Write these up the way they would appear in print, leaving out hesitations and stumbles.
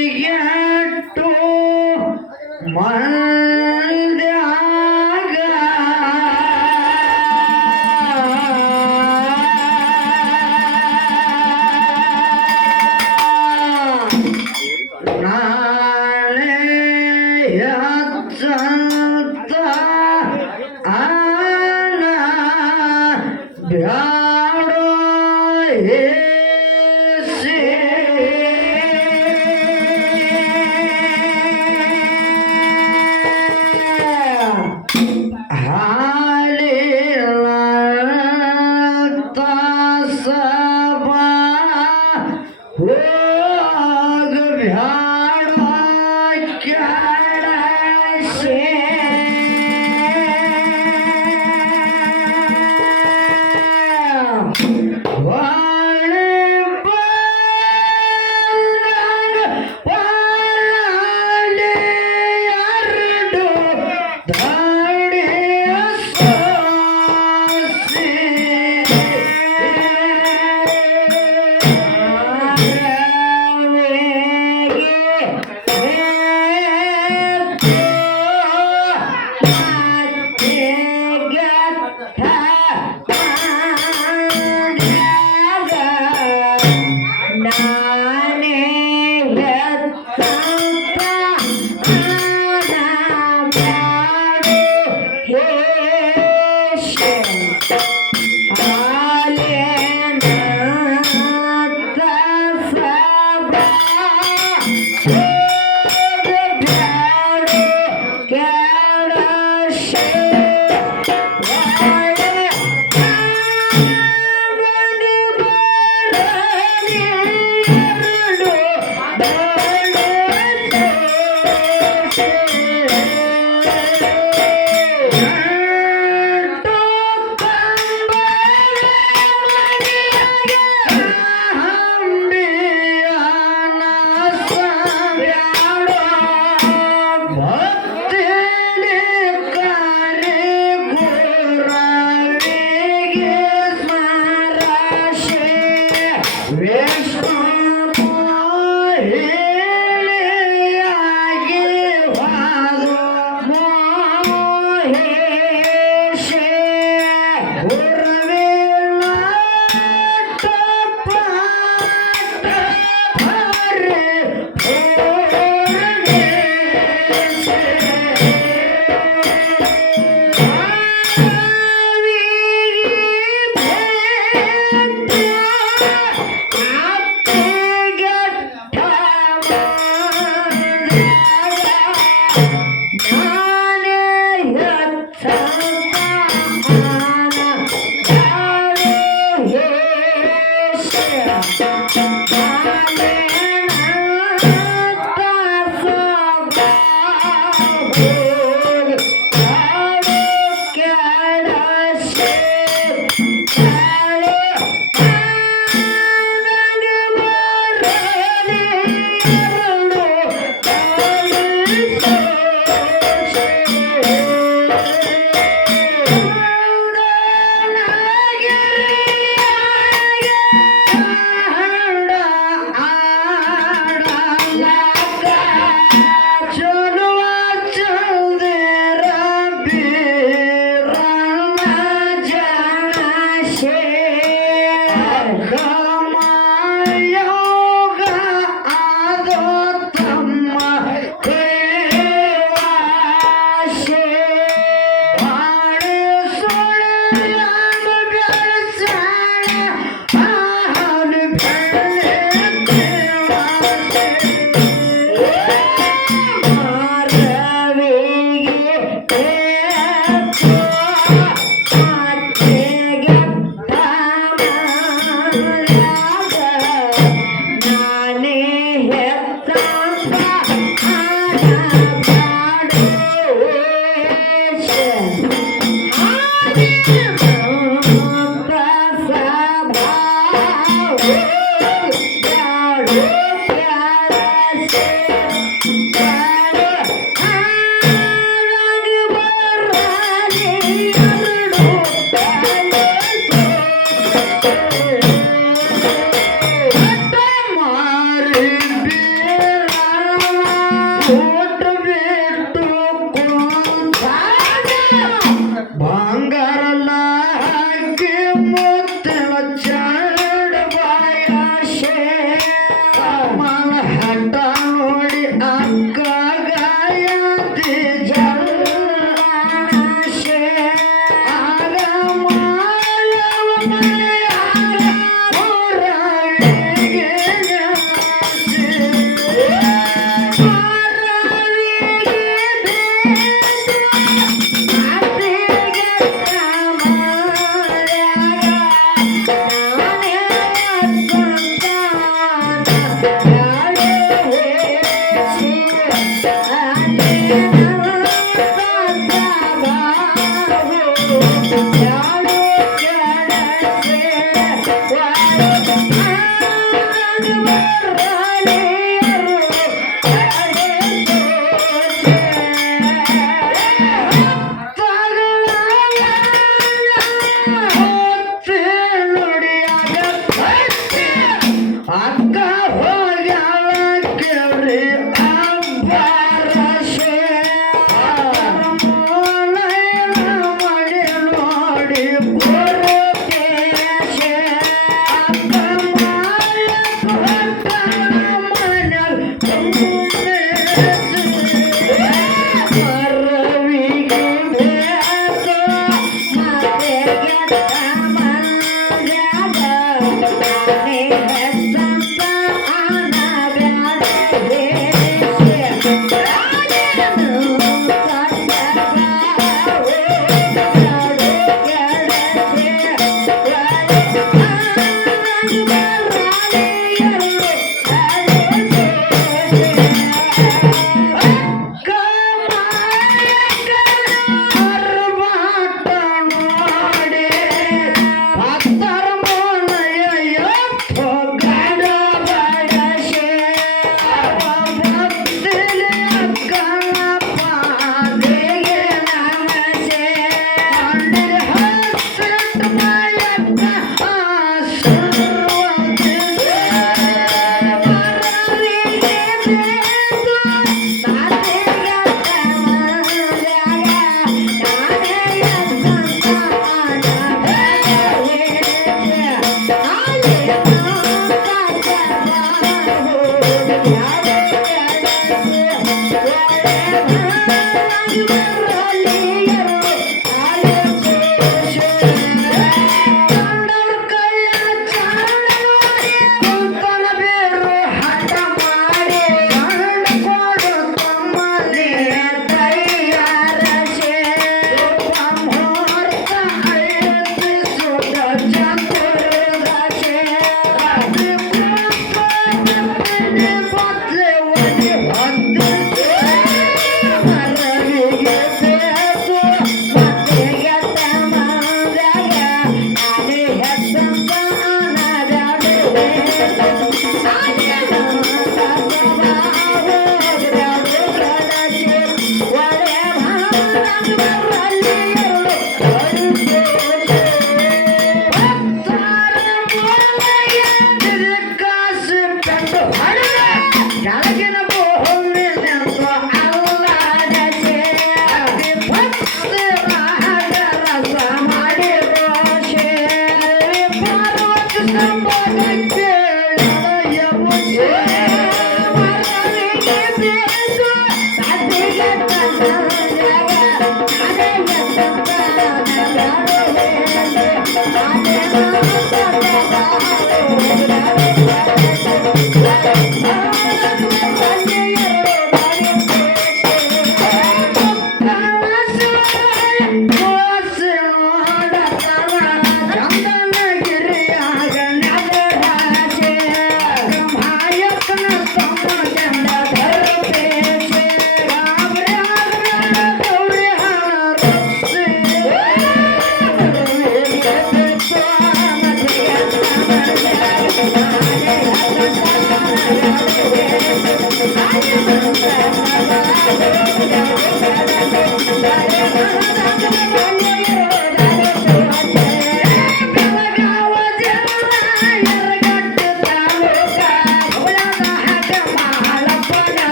ಭಕ್ತಿಗೆಟ್ಟು ಮಂದ್ಯಾಗ ನಾಳೆ ಹಚ್ಚಂತ ಆನ ಬ್ಯಾಡೋ ಏಸಿ ಹಾಲಿಲ್ಲ ಸಭಾ ಹೋಗ ಬ್ಯಾಡೋ ಕೆಡಸೆ ಒಳ್ಳೆ ಬಂದಾಗ ಒಳ್ಳೆ ಎರಡು ದಾಡಿಯ ಸೋಸಿ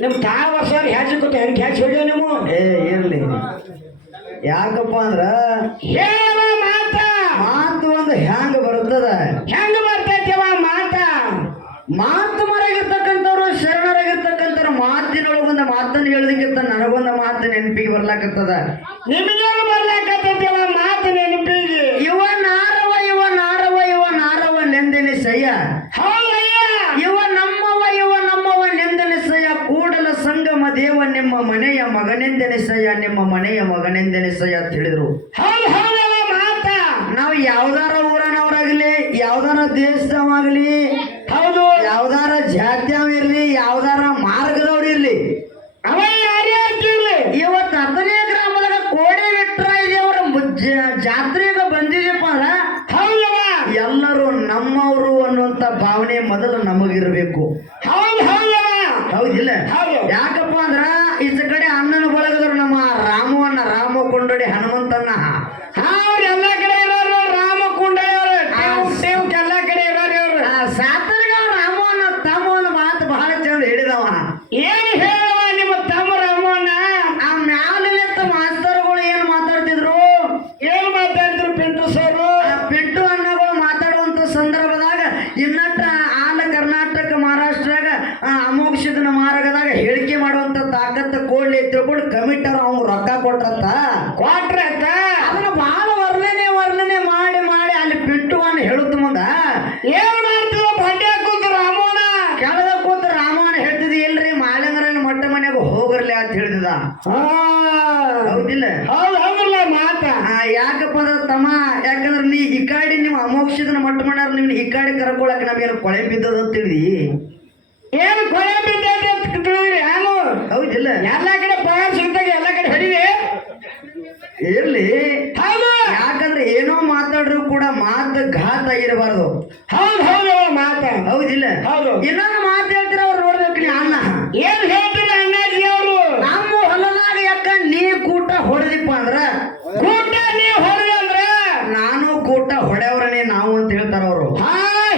ನಿಮ್ ತಾವ ಸರ್ ಹ್ಯಾಚಿ ಹೆಂಗ್ ಹ್ಯಾಚ್ ಹೊಡಿಯೋ ನೀವು ಇರ್ಲಿ ಯಾಕಪ್ಪ ಅಂದ್ರ ಹೇಳುವ ಮಾತು ಒಂದು ಹ್ಯಾಂಗ ಬರ್ತದ ಹೆಂಗ ಬರ್ತೈತಿವ ಮಾತು ಮರಾಗಿರ್ತಕ್ಕಂಥವ್ರು ಶರಣರಾಗಿರ್ತಕ್ಕಂಥವ್ರು ಮಾತಿನೊಳಗೊಂದು ಮಾತನ್ನು ಹೇಳೋದಕ್ಕಿಂತ ನನಗೊಂದು ಮಾತು ನೆನಪಿಗೆ ಬರ್ಲಾಕತ್ತದ ನಿಮಗೇನು ಬರ್ಲಾಕತ್ತೈತಿವ ಮಾತು ನೆನಪಿಗೆ ಇವ ನಾರವ ನೆಂದೆನಿಸಯ್ಯ ಇವ ನಮ್ಮವ ನೆಂದೆನಿಸಯ್ಯ ಕೂಡಲ ಸಂಗಮ ದೇವ ನಿಮ್ಮ ಮನೆಯ ಮಗನೆಂದೆನಿಸಯ್ಯ ನಿಮ್ಮ ಮನೆಯ ಮಗನೆಂದೆನಿಸಯ್ಯ ಅಂತ ಹೇಳಿದ್ರು ನಾವು ಯಾವ್ದಾರ ಊರನವರಾಗ್ಲಿ ಯಾವ್ದಾರ ದೇಶದವಾಗ್ಲಿ ಹೌದು ಯಾವ್ದಾರ ಜಾತ್ಯಾವ ಇರ್ಲಿ ಯಾವ್ದಾರ ಮಾರ್ಗದವ್ರು ಇರ್ಲಿ ಅವ ಯಾರೇ ಅಂತಿರ್ಲಿ ಇವತ್ತು 10ನೇ ಗ್ರಾಮದಾಗ ಕೋಡೆ ವಿಟ್ರ ದೇವರ ಜಾತ್ರೆಗೆ ಬಂದಿದೆಪ್ಪ ಅಂದ್ರ ಹೌದವ ಎಲ್ಲರೂ ನಮ್ಮವರು ಅನ್ನುವಂತ ಭಾವನೆ ಮೊದಲು ನಮಗಿರ್ಬೇಕು. ಹೌದು ಹೌದವ ಹೌದಿಲ್ಲ? ಹೌದು. ಯಾಕಪ್ಪ ಅಂದ್ರ ಈಚ ಕಡೆ ಅಣ್ಣನ ಬಳಗದ್ರು ನಮ್ಮ ರಾಮವನ್ನ ರಾಮ ಕೊಂಡೋಡಿ ಹನುಮಂತನ್ನ ಎಲ್ಲ ಕಡೆ ಇರೋರು ರಾಮ ಕುಂಡಯ್ಯವ್ರು ಎಲ್ಲ ಕಡೆ ಇರೋರು ಇವ್ರು ಸಾತರ್ಗ ರಾಮವನ್ನ ತಮ್ಮವನ್ನ ಮಾತು ಬಹಳ ಚಂದ ಹಿಡಿದವ. ಏನ್ ಹೇಳುವ ನಿಮ್ಮ ತಮ್ಮ ರಾಮಣ್ಣ ಆ ಮ್ಯಾಲಿತ್ತ ಮಾಸ್ತರ್ಗಳು ಏನ್ ಮಾತಾಡ್ತಿದ್ರು, ಏನ್ ಮಾತಾಡಿದ್ರು ಪಿಂಟು ಸರ್ ಪಿಂಟು ಅನ್ನಗಳು ಮಾತಾಡುವಂತ ಸಂದರ್ಭದಾಗ ಇನ್ನಟ್ಟ ಆಲ ಕರ್ನಾಟಕ ಮಹಾರಾಷ್ಟ್ರಾಗ ಅಮೋಕ್ಷದ ಮಾರ್ಗದಾಗ ಹೇಳಿಕೆ ಮಾಡುವಂತ ತಾಕತ್ತ ಕೋಡ್ಲಿ ತಿಳ್ಕೊಂಡು ಕಮಿಟರ್ ಅವ್ನು ರೊಕ್ಕ ಕೊಟ್ರಂತ ಕ್ವಾಟ್ರತ್ತ ಅದನ್ನ ಬಹಳ ವರ್ಣನೆ ಮಾಡಿ ಮಾಡಿ ಅಲ್ಲಿ ಪಿಂಟುವನ್ನ ಹೇಳುತ್ತ ಮುಂದ ಏನ್ ಮಾಡ್ತೀವ ಬಡ್ಡೆ ಕೂತ ರಾಮಣ್ಣ ಕೆಳಗ ಕೂತ ರಾಮವನ್ನ ಹೇಳ್ತಿದ್ದಿ ಇಲ್ರಿ ಮಾಲಿಂಗರನ್ನ ಮೊಟ್ಟ ಮನೆಗೆ ಹೋಗಿರ್ಲಿ ಅಂತ ಹೇಳ್ತಿದ. ಹೌದಿಲ್ಲ? ಹೌದು ಹೌದಲ್ಲ ಮಾತ ಯಾಕಪ್ಪ ಅಂದ್ರ ತಮ್ಮ, ಯಾಕಂದ್ರ ನೀ ಈ ಕಡೆ ನೀವು ಅಮೋಕ್ಷದನ್ನ ಮೊಟ್ಟ ಮಾಡ್ಯಾರ ನಿಮ್ನ ಈ ಕಡೆ ಕರ್ಕೊಳಕ್ ನಮ್ಗೇನು ಕೊಳೆ ಬಿದ್ದದ ಅಂತ ತಿಳಿದಿ. ಏನು ಕೊಳೆ ಬಿದ್ದ ತಿಳಿದ್ರಿ ಏನು ಹೌದಿಲ್ಲ? ಎಲ್ಲ ಕಡೆ ಪಗಾರ ಸಿಗ್ತಾಗ ಎಲ್ಲ ಕಡೆ ಹಿಡಿದೆ ಇರ್ಲಿ. ಹೌದು ಯಾಕಂದ್ರೆ ಏನೋ ಮಾತಾಡ್ರು ಕೂಡ ಮಾತು ಘಾತ ಆಗಿರಬಾರ್ದು. ಹೌದು ಹೌದು ಮಾತ ಹೌದಿಲ್ಲ? ಹೌದು. ಇನ್ನೊಂದು ಮಾತು ಹೇಳ್ತೀರ ಅವ್ರು ನೋಡ್ಬೇಕು ನೀ ಅಣ್ಣ ಏನ್ ಹೇಳ್ತೀರ ಅಣ್ಣಾಜಿ ಅವರು ನಮ್ಮ ಹೊಲದಾಗ ಯಾಕ ನೀ ಕೂಟ ಹೊಡೆದಿಪ್ಪ ಅಂದ್ರ ಕೂಟ ನೀವು ಹೊಡೆದ ಅಂದ್ರ ನಾನು ಕೂಟ ಹೊಡೆಯವ್ರನೇ ನಾವು ಅಂತ ಹೇಳ್ತಾರ ಅವರು. ಹಾ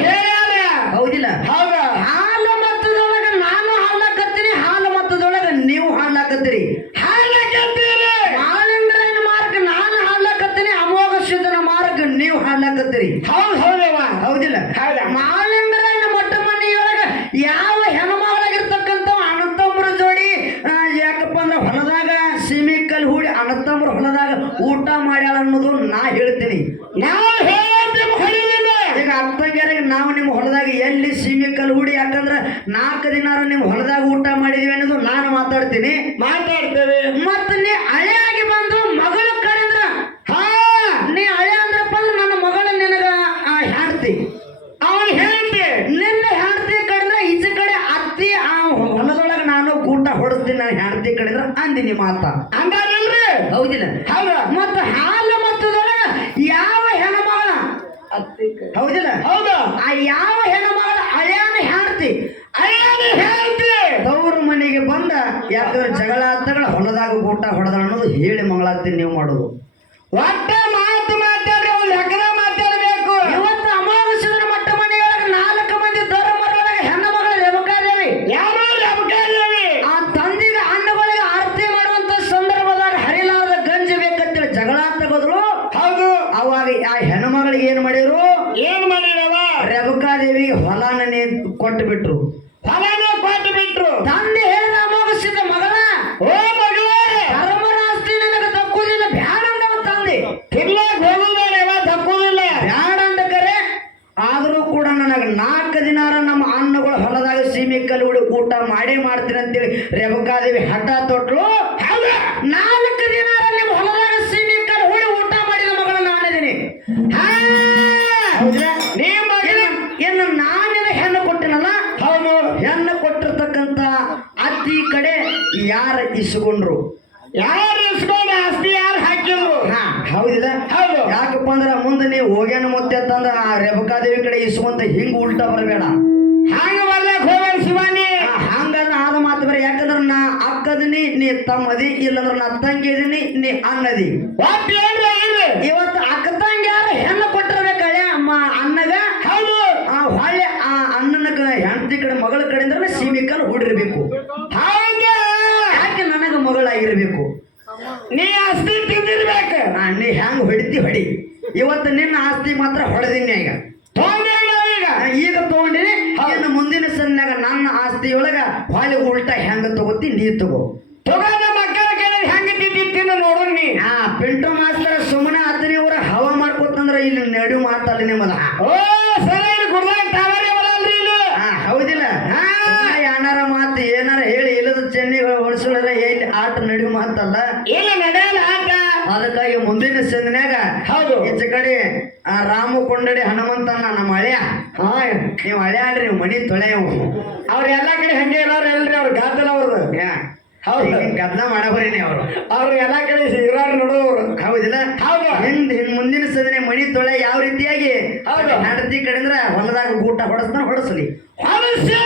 ಹೇಳ್ಯಾರ ಹೌದಿಲ್ಲ? ಹೌದ ಹಾಲು ಮತ್ತದೊಳಗ ನಾನು ಹಾಲಾಕತ್ತೀನಿ, ಹಾಲು ಮತ್ತದೊಳಗ ನೀವು ಹಾಲಾಕತ್ತೀರಿ. ಹಾಲಕತ್ತೀರಿ ಮಾಲಿಂಗರಾಯನ ಮಾರ್ಗ ನಾನು ಹಾಲಾಕತ್ತೀನಿ, ಅಮೋಘ ಸಿದ್ಧನ ಮಾರ್ಗ ನೀವು ಹಾಲಾಕತ್ತೀರಿ. ಹೌದು ಹೌದವ ಹೌದಿಲ್ಲ? ಹೌದ ಮಾಲಿಂಗರಾಯನ ಮೊಟ್ಟ ಮನೆಯೊಳಗ ಯಾವ ಹೆಣ್ಮಗಳಾಗಿರ್ತಕ್ಕಂಥ ಅಣ್ಣತಮ್ಮರ ಜೋಡಿ ಯಾಕಪ್ಪ ಅಂದ್ರೆ ಹೊಲದಾಗ ಸಿಮಿಕಲ್ ಹೂಡಿ ಅಣ್ಣತಮ್ಮರ ಹೊಲದಾಗ ಊಟ ಮಾಡ್ಯಾಳ ಅನ್ನೋದು ನಾ ಹೇಳ್ತೀನಿ. ನಾವು ಹೇಳ್ತೀವಿ ಹೊಡಿಲಿಲ್ಲ ಈಗ ಅತ್ತಂಗ್ಯಾರಿಗೆ ನಾವು ನಿಮ್ಮ ಹೊಲದಾಗ ಎಲ್ಲಿ ಸಿಮಿಕಲ್ ಹೂಡಿ, ಯಾಕಂದ್ರ 4 ದಿನಾರ ನಿಮ್ಮ ಹೊಲದಾಗ ಊಟ ಮಾಡಿದೀವಿ ಅನ್ನೋದು ನಾನು ಮಾತಾಡ್ತೀನಿ. ಮಾತಾಡ್ತೇವೆ ಮತ್ತ ನೀ ಹಳೆಯಾಗಿ ಬಂದು ಮಗಳು ಕರೆದ್ರ ಹಾ ನೀ ಹಳೆ ಅಂದ್ರಪ್ಪ ಅಂದ್ರೆ ನನ್ನ ಮಗಳ ನಿನಗ ಹೆಂಡ್ತಿ, ಅವನು ಹೇಳ್ತಿ ನಿನ್ನ ಹೆಂಡ್ತಿ ಕಡಿದ್ರೆ ಈಚ ಕಡೆ ಅತ್ತಿ ಆ ಹೊಲದೊಳಗ ನಾನು ಊಟ ಹೊಡೆಸ್ತೀನಿ, ನಾನು ಹೆಂಡ್ತಿ ಕಡಿದ್ರ ಅಂದಿನಿ ಮಾತ ಅಂದಾರಲ್ರಿ ಹೌದಿಲ್ಲ? ಹೌದ ಮತ್ತ ಹಾಲು ಮತ್ತದೊಳಗ ಯಾವ ಹೆಣ್ಮಗಳ ಹೌದಿಲ್ಲ? ಹೌದ ಆ ಯಾವ ಹೆಣ್ಮಗಳ ಹಳೆಯನ ಹೆಂಡ್ತಿ ಅಯ್ಯನು ಹೇಳ್ತಿ ತವ್ರ ಮನೆಗೆ ಬಂದ ಯಾಕಂದ್ರೆ ಜಗಳ ಆತಗಳ ಹೊಲದಾಗ ಊಟ ಹೊಡೆದ ಅನ್ನೋದು ಹೇಳಿ ಮಂಗಳಾರ್ತಿ ನೀವು ಮಾಡೋದು. ಒಟ್ಟ ಮಾತು ಮಾತಾಡ್ರಿ ಅವ್ರು ಲೆಕ್ಕದ ಮಾತಾಡ್ಬೇಕು ಇವತ್ತು ಅಮಾವಾಸ್ಯದ ಮೊಟ್ಟ ಮನೆಯೊಳಗ 4 ಮಂದಿ ಧರ್ಮರೊಳಗೆ ಹೆಣ್ಣು ಮಗಳ ರೇಣುಕಾದೇವಿ ಯಾರು ಲೆಕ್ಕದೇವಿ ಆ ತಂದಿಗೆ ಅನ್ನಗಳಿಗೆ ಆರತಿ ಮಾಡುವಂತ ಸಂದರ್ಭದಾಗ ಹರಿಲಾರದ ಗಂಜಿ ಬೇಕಂತೇಳಿ ಜಗಳ ತಗೋದ್ರು. ಹೌದು ಅವಾಗ ಆ ಹೆಣ್ಣು ಮಗಳಿಗೆ ಏನ್ ಮಾಡಿದ್ರು, ಏನ್ ಮಾಡಿರವ ರೇಣುಕಾದೇವಿಗೆ ಹೊಲನೇ ಕೊಟ್ಟು ಬಿಟ್ರು. ಹೊಲನೇ ಕೊಟ್ಟು ಬಿಟ್ರು ತಂದೆ ಹೇಳಿದ ಅಮಾವಾಸ್ಯದ ಮಗಳ, ಓ ಮಗಳೇ ಧರ್ಮರಾಸ್ತಿ ನನಗೆ ತಕ್ಕುದಿಲ್ಲ ಬ್ಯಾಡ ಅಂದವ ತಂದೆ. ತಿರ್ಲಾಕ್ ಹೋಗುದಿಲ್ಲ ತಕ್ಕುದಿಲ್ಲ ಬ್ಯಾಡ ಅಂದ ಕರೆ ಆದ್ರೂ ಕೂಡ ನನಗೆ 4 ದಿನಾರ ನಮ್ಮ ಅನ್ನಗಳು ಹೊಲದಾಗ ಸೀಮೆಕಲ್ ಹುಡಿ ಊಟ ಮಾಡೇ ಮಾಡ್ತೀನಿ ಅಂತೇಳಿ ರೇಣುಕಾದೇವಿ ಹಠ ತೊಟ್ಲು. 4 ದಿನಾರ ನಿಮ್ಮ ಹೊಲದಾಗ ಸೀಮೆಕಲ್ ಹುಡಿ ಊಟ ಮಾಡಿದ ಮಗಳು ನಾನಿದ್ದೀನಿ. ನೀವ್ ಮಗಳ ಏನು ನಾನಿನ ಹೆಣ್ಣು ಕೊಟ್ಟಿನಲ್ಲ, ಹೌದು ಹೆಣ್ಣು ಕೊಟ್ಟಿರ್ತಕ್ಕಂಥ ಅತ್ತಿ ಕಡೆ ಯಾರ ಇಸ್ಕೊಂಡ್ರು, ಯಾರು ಇಸ್ಕೊಂಡು ಆಸ್ತಿ ಯಾರು ಹಾಕಿದ್ರು ಹೌದಿಲ್ಲ? ಹೌದು ಯಾಕಪ್ಪ ಅಂದ್ರ ಮುಂದೆ ನೀವು ಹೋಗ್ಯಾನ ಮುತ್ತೆ ಅಂತಂದ್ರ ಆ ರೇಣುಕಾದೇವಿ ಕಡೆ ಇಸ್ಕೊಂತ ಹಿಂಗ ಉಲ್ಟಾ ಬರಬೇಡ. ಹಂಗ ಬರ್ಲಕ್ ಹೋಗ್ಬೇಡ ಶಿವಾನಿ ಹಂಗಂದ್ರ ಆದ ಮಾತು ಬರ. ಯಾಕಂದ್ರ ನಾ ಅಕ್ಕದನಿ, ನೀ ತಮ್ಮದಿ, ಇಲ್ಲಂದ್ರ ನಾ ತಂಗಿ ಇದೀನಿ, ನೀ ಅನ್ನದಿ. ಒಟ್ಟು ಏನ್ರಿ ಇಲ್ರಿ ಇವತ್ತು ಅಕ್ಕ ತಂಗಿ ಯಾರು ಹೆಣ್ಣು ಕೊಟ್ಟಿರ್ಬೇಕು ಹಳೆ ಅಮ್ಮ ಅನ್ನಗ. ಹೌದು ಹೊಳ್ಳೆ ಆ ಅಣ್ಣನ ಹೆಂಡತಿ ಕಡೆ ಮಗಳ ಕಡೆಯಿಂದ ಸೀಮಿಕಲ್ ಹುಡಿರ್ಬೇಕು. ಹೌದು ಯಾಕೆ ನನಗ ಮಗಳಾಗಿರ್ಬೇಕು. ನೀ ಆಸ್ತಿ ತಿಂದಿರ್ಬೇಕು ನೀ ಹೆಂಗ್ ಹೊಡಿತಿ ಹೊಡಿ. ಇವತ್ತು ನಿನ್ನ ಆಸ್ತಿ ಮಾತ್ರ ಹೊಡೆದಿನಿ. ಈಗ ಈಗ ತಗೊಂಡಿನಿ, ಇನ್ನು ಮುಂದಿನ ಸನ್ಯಾಗ ನನ್ನ ಆಸ್ತಿಯೊಳಗ ಹೊಳೆ ಉಲ್ಟಾ ಹೆಂಗ ತಗೋತಿ ನೀ ತಗೋ. ತಗೊಂಡ ಮಕ್ಕಳ ಕೇಳಿ ಹೆಂಗ ತಿಂದಿರ್ತೀನ ನೋಡು ನೀ. ಪಿಂಟು ಮಾಸ್ತರ ಸುಮ್ಮನೆ ಹತ್ತನೇ ಊರ ಹವಾ ಮಾಡ್ಕೊತಂದ್ರ ಇಲ್ಲಿ ನಡು ಮಾತಲ್ಲ ನಿಮ್ಮದ. ಓ ಸರಿ ಗುಡ್ದಾಗ ತಾವರೇ ಬರಲ್ರಿ ಇಲ್ಲಿ. ಹೌದಿಲ್ಲ? ಏನಾರ ಮಾತು ಏನಾರ ಹೇಳಿ ಇಲ್ಲದ ಚೆನ್ನಿಗಳು ಹೊಡ್ಸೋಳ್ರ ಎಲ್ಲಿ ಆಟ ನಡಿ ಮಾತಲ್ಲ. ಇಲ್ಲ ನಡೆಯಲ್ಲ ಆಟ. ಅದಕ್ಕಾಗಿ ಮುಂದಿನ ಸಂದಿನಾಗ ಹೌದು ಈಚ ಕಡೆ ರಾಮ ಕೊಂಡಡಿ ಹನುಮಂತನ ನಮ್ಮ ಹಳೆಯ. ನೀವು ಹಳೆ ಅಲ್ರಿ, ನೀವು ಮನಿ ತೊಳೆಯವು. ಅವ್ರ ಎಲ್ಲಾ ಕಡೆ ಹಂಗೆ ಇರೋರು ಎಲ್ರಿ ಅವ್ರ ಗಾದಲ ಅವ್ರದ್ದು ಹೌದು ಗದ್ಲ ಮಾಡಬರೀನಿ ಅವರು ಅವ್ರು ಎಲ್ಲಾ ಕಡೆ ಇರೋರು ನೋಡೋರು ಹೌದಿಲ್ಲ ಹೌದು ಹಿಂದ್ ಮುಂದಿನ ಸದನೆ ಮಣಿ ತೊಳೆ ಯಾವ ರೀತಿಯಾಗಿ ಹೌದು. ಹೆಂಡತಿ ಕಡೆಂದ್ರ ಹೊಲದಾಗ ಊಟ ಹೊಡಸ್ತಾನ ಹೊಡಸಲಿ ಹೊಲಸೇ